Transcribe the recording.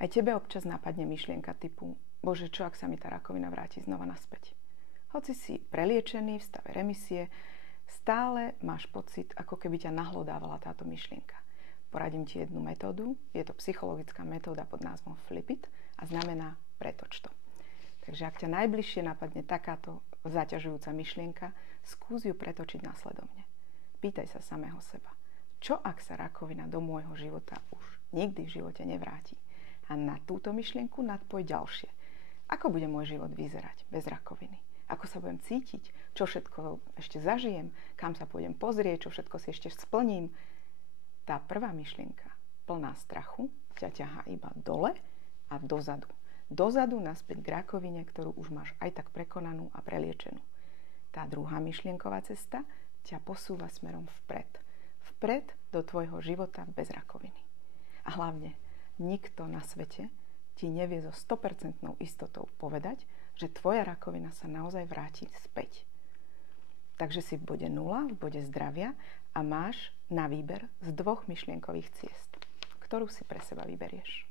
Aj tebe občas napadne myšlienka typu Bože, čo ak sa mi tá rakovina vráti znova naspäť? Hoci si preliečený v stave remisie, stále máš pocit, ako keby ťa nahlodávala táto myšlienka. Poradím ti jednu metódu. Je to psychologická metóda pod názvom Flip It a znamená pretoč to. Takže ak ťa najbližšie napadne takáto zaťažujúca myšlienka, skús ju pretočiť následovne. Pýtaj sa samého seba. Čo ak sa rakovina do môjho života už nikdy v živote nevráti? A na túto myšlienku nadpoj ďalšie. Ako bude môj život vyzerať bez rakoviny? Ako sa budem cítiť? Čo všetko ešte zažijem? Kam sa pôjdem pozrieť? Čo všetko si ešte splním? Tá prvá myšlienka, plná strachu, ťa ťahá iba dole a dozadu. Dozadu naspäť k rakovine, ktorú už máš aj tak prekonanú a preliečenú. Tá druhá myšlienková cesta ťa posúva smerom vpred. Vpred do tvojho života bez rakoviny. A hlavne, nikto na svete ti nevie so 100% istotou povedať, že tvoja rakovina sa naozaj vráti späť. Takže si v bode 0, v bode zdravia a máš na výber z 2 myšlienkových ciest. Ktorú si pre seba vyberieš?